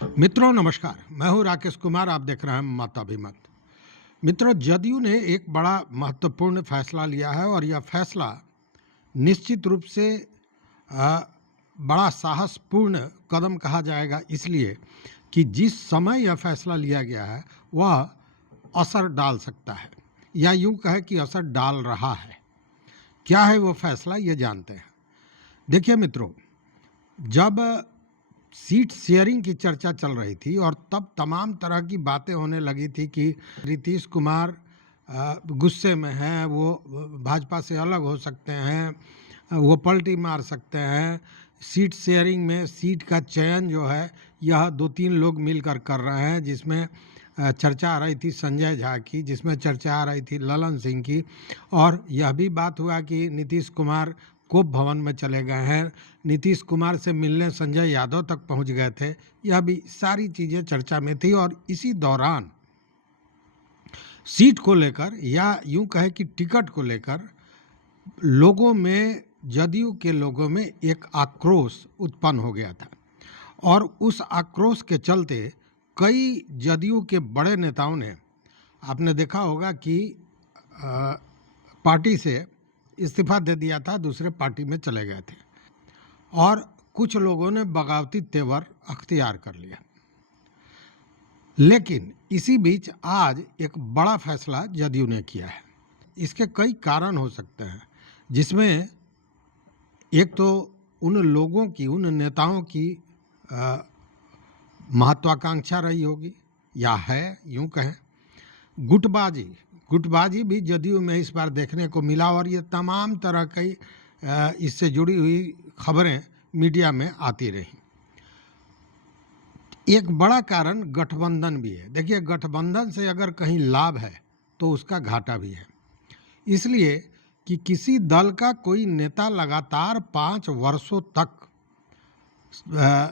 मित्रों नमस्कार, मैं हूं राकेश कुमार। आप देख रहे हैं मताभिमत। मित्रों, जदयू ने एक बड़ा महत्वपूर्ण फैसला लिया है और यह फैसला निश्चित रूप से अ, बड़ा साहसपूर्ण कदम कहा जाएगा, इसलिए कि जिस समय यह फैसला लिया गया है वह असर डाल सकता है, या यूं कहे कि असर डाल रहा है। क्या है वो फैसला, ये जानते हैं। देखिए मित्रों, जब सीट शेयरिंग की चर्चा चल रही थी और तब तमाम तरह की बातें होने लगी थी कि नीतीश कुमार गुस्से में हैं, वो भाजपा से अलग हो सकते हैं, वो पलटी मार सकते हैं। सीट शेयरिंग में सीट का चयन जो है यह 2-3 लोग मिलकर कर रहे हैं, जिसमें चर्चा आ रही थी संजय झा की, जिसमें चर्चा आ रही थी ललन सिंह की, और यह भी बात हुआ कि नीतीश कुमार कोप भवन में चले गए हैं, नीतीश कुमार से मिलने संजय यादव तक पहुंच गए थे। यह भी सारी चीज़ें चर्चा में थी और इसी दौरान सीट को लेकर, या यूं कहे कि टिकट को लेकर, लोगों में, जदयू के लोगों में एक आक्रोश उत्पन्न हो गया था। और उस आक्रोश के चलते कई जदयू के बड़े नेताओं ने, आपने देखा होगा कि पार्टी से इस्तीफा दे दिया था, दूसरे पार्टी में चले गए थे, और कुछ लोगों ने बगावती तेवर अख्तियार कर लिया। लेकिन इसी बीच आज एक बड़ा फैसला जदयू ने किया है। इसके कई कारण हो सकते हैं, जिसमें एक तो उन लोगों की, उन नेताओं की महत्वाकांक्षा रही होगी, या है यूं कहें। गुटबाजी भी जदयू में इस बार देखने को मिला, और ये तमाम तरह की इससे जुड़ी हुई खबरें मीडिया में आती रही। एक बड़ा कारण गठबंधन भी है। देखिए, गठबंधन से अगर कहीं लाभ है तो उसका घाटा भी है, इसलिए कि किसी दल का कोई नेता लगातार 5 वर्षों तक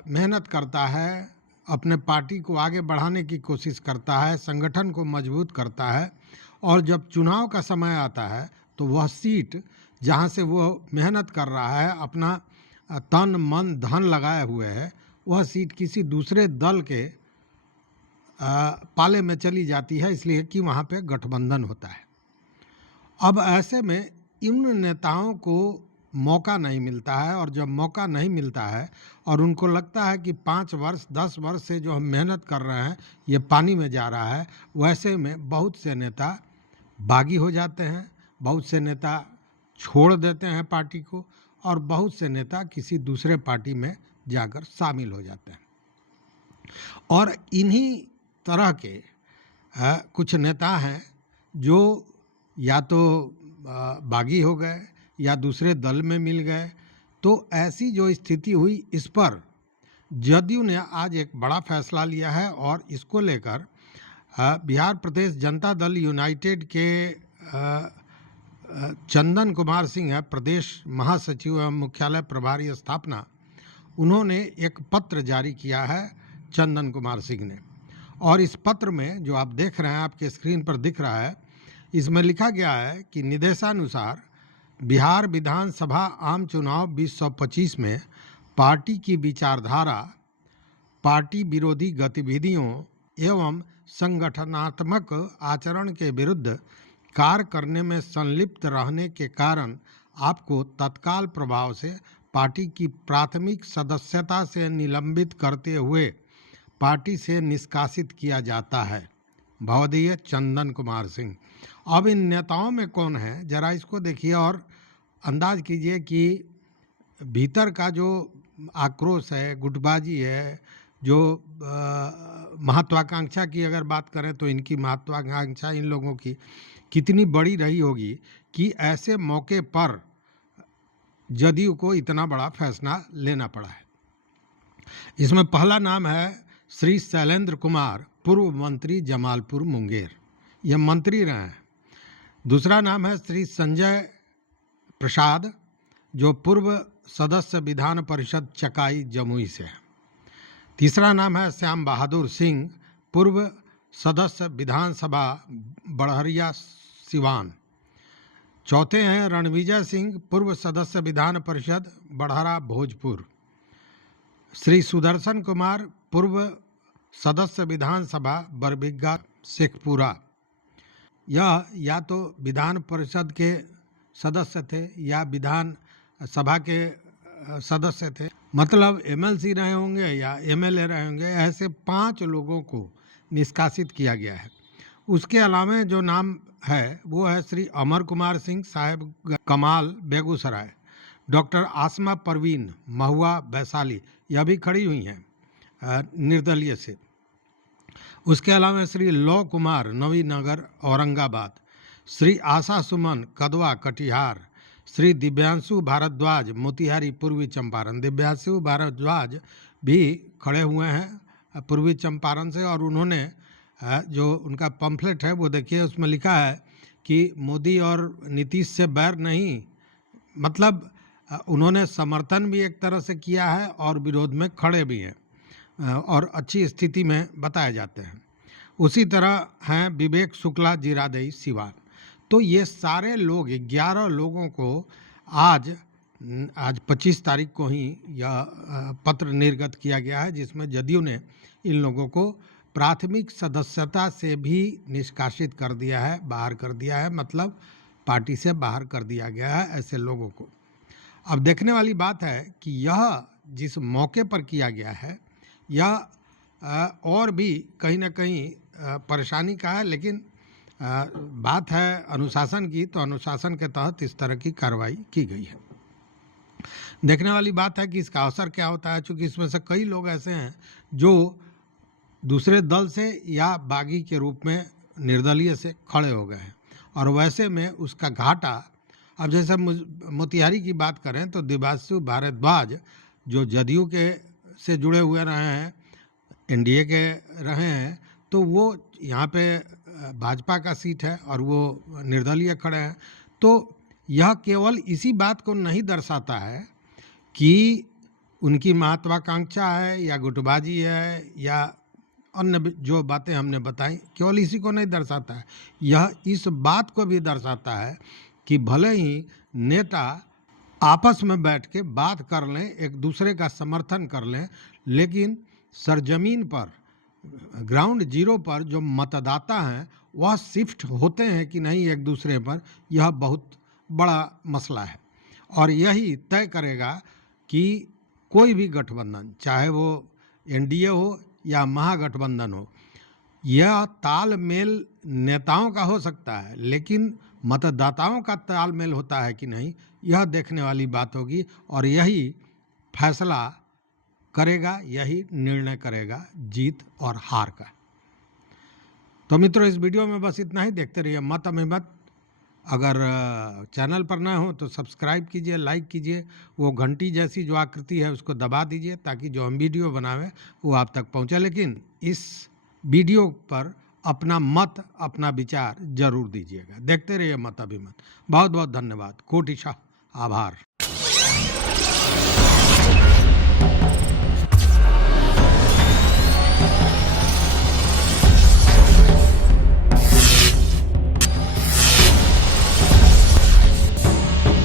मेहनत करता है, अपने पार्टी को आगे बढ़ाने की कोशिश करता है, संगठन को मजबूत करता है, और जब चुनाव का समय आता है तो वह सीट जहां से वो मेहनत कर रहा है, अपना तन मन धन लगाए हुए है, वह सीट किसी दूसरे दल के पाले में चली जाती है, इसलिए कि वहाँ पे गठबंधन होता है। अब ऐसे में इन नेताओं को मौका नहीं मिलता है, और जब मौका नहीं मिलता है और उनको लगता है कि 5 वर्ष 10 वर्ष से जो हम मेहनत कर रहे हैं ये पानी में जा रहा है, वैसे में बहुत से नेता बागी हो जाते हैं, बहुत से नेता छोड़ देते हैं पार्टी को, और बहुत से नेता किसी दूसरे पार्टी में जाकर शामिल हो जाते हैं। और इन्हीं तरह के कुछ नेता हैं जो या तो बागी हो गए या दूसरे दल में मिल गए। तो ऐसी जो स्थिति हुई, इस पर जदयू ने आज एक बड़ा फैसला लिया है, और इसको लेकर बिहार प्रदेश जनता दल यूनाइटेड के चंदन कुमार सिंह है, प्रदेश महासचिव एवं मुख्यालय प्रभारी स्थापना, उन्होंने एक पत्र जारी किया है, चंदन कुमार सिंह ने। और इस पत्र में जो आप देख रहे हैं, आपके स्क्रीन पर दिख रहा है, इसमें लिखा गया है कि निर्देशानुसार बिहार विधानसभा आम चुनाव 2025 में पार्टी की विचारधारा, पार्टी विरोधी गतिविधियों एवं संगठनात्मक आचरण के विरुद्ध कार्य करने में संलिप्त रहने के कारण आपको तत्काल प्रभाव से पार्टी की प्राथमिक सदस्यता से निलंबित करते हुए पार्टी से निष्कासित किया जाता है। भवदीय चंदन कुमार सिंह। अब इन नेताओं में कौन है, जरा इसको देखिए और अंदाज कीजिए कि भीतर का जो आक्रोश है, गुटबाजी है, जो महत्वाकांक्षा की अगर बात करें तो इनकी महत्वाकांक्षा, इन लोगों की कितनी बड़ी रही होगी कि ऐसे मौके पर जदयू को इतना बड़ा फैसला लेना पड़ा है। इसमें पहला नाम है श्री शैलेंद्र कुमार, पूर्व मंत्री जमालपुर मुंगेर, यह मंत्री रहे हैं। दूसरा नाम है श्री संजय प्रसाद, जो पूर्व सदस्य विधान परिषद चकाई जमुई से है। तीसरा नाम है श्याम बहादुर सिंह, पूर्व सदस्य विधानसभा बड़हरिया सिवान। चौथे हैं रणविजय सिंह, पूर्व सदस्य विधान परिषद बड़हरा भोजपुर। श्री सुदर्शन कुमार, पूर्व सदस्य विधानसभा बरबीघा शेखपुरा। यह या तो विधान परिषद के सदस्य थे या विधान सभा के सदस्य थे, मतलब एमएलसी रहे होंगे या एमएलए रहे होंगे। ऐसे 5 लोगों को निष्कासित किया गया है। उसके अलावा जो नाम है वो है श्री अमर कुमार सिंह साहेब कमाल बेगूसराय, डॉक्टर आसमा परवीन महुआ वैशाली, यह भी खड़ी हुई हैं निर्दलीय से। उसके अलावा श्री लौ कुमार नवीनगर औरंगाबाद, श्री आशा सुमन कदवा कटिहार, श्री दिव्यांशु भारद्वाज मोतिहारी पूर्वी चंपारण। दिव्यांशु भारद्वाज भी खड़े हुए हैं पूर्वी चंपारण से, और उन्होंने जो उनका पम्फलेट है वो देखिए, उसमें लिखा है कि मोदी और नीतीश से बैर नहीं, मतलब उन्होंने समर्थन भी एक तरह से किया है और विरोध में खड़े भी हैं और अच्छी स्थिति में बताए जाते हैं। उसी तरह हैं विवेक शुक्ला जीरादेई सिवान। तो ये सारे लोग 11 लोगों को आज 25 तारीख को ही यह पत्र निर्गत किया गया है, जिसमें जदयू ने इन लोगों को प्राथमिक सदस्यता से भी निष्कासित कर दिया है, बाहर कर दिया है, मतलब पार्टी से बाहर कर दिया गया है ऐसे लोगों को। अब देखने वाली बात है कि यह जिस मौके पर किया गया है यह और भी कहीं ना कहीं परेशानी का है, लेकिन बात है अनुशासन की, तो अनुशासन के तहत इस तरह की कार्रवाई की गई है। देखने वाली बात है कि इसका असर क्या होता है, चूँकि इसमें से कई लोग ऐसे हैं जो दूसरे दल से या बागी के रूप में निर्दलीय से खड़े हो गए हैं, और वैसे में उसका घाटा, अब जैसे मोतिहारी की बात करें तो दिव्यांशु भारद्वाज जो जदयू के से जुड़े हुए रहे हैं, एनडीए के रहे हैं, तो वो यहाँ पे भाजपा का सीट है और वो निर्दलीय खड़े हैं। तो यह केवल इसी बात को नहीं दर्शाता है कि उनकी महत्वाकांक्षा है या गुटबाजी है या अन्य जो बातें हमने बताई, केवल इसी को नहीं दर्शाता है, यह इस बात को भी दर्शाता है कि भले ही नेता आपस में बैठ के बात कर लें, एक दूसरे का समर्थन कर लें, लेकिन सरजमीन पर ग्राउंड जीरो पर जो मतदाता हैं वह शिफ्ट होते हैं कि नहीं एक दूसरे पर, यह बहुत बड़ा मसला है। और यही तय करेगा कि कोई भी गठबंधन, चाहे वो एनडीए हो या महागठबंधन हो, यह तालमेल नेताओं का हो सकता है, लेकिन मतदाताओं का तालमेल होता है कि नहीं, यह देखने वाली बात होगी। और यही फैसला करेगा, यही निर्णय करेगा जीत और हार का। तो मित्रों, इस वीडियो में बस इतना ही। देखते रहिए मत अमिमत। अगर चैनल पर ना हो तो सब्सक्राइब कीजिए, लाइक कीजिए, वो घंटी जैसी जो आकृति है उसको दबा दीजिए ताकि जो हम वीडियो बनावें वो आप तक पहुंचे। लेकिन इस वीडियो पर अपना मत, अपना विचार जरूर दीजिएगा। देखते रहिए मत अभिमत। बहुत बहुत धन्यवाद, कोटिशः आभार।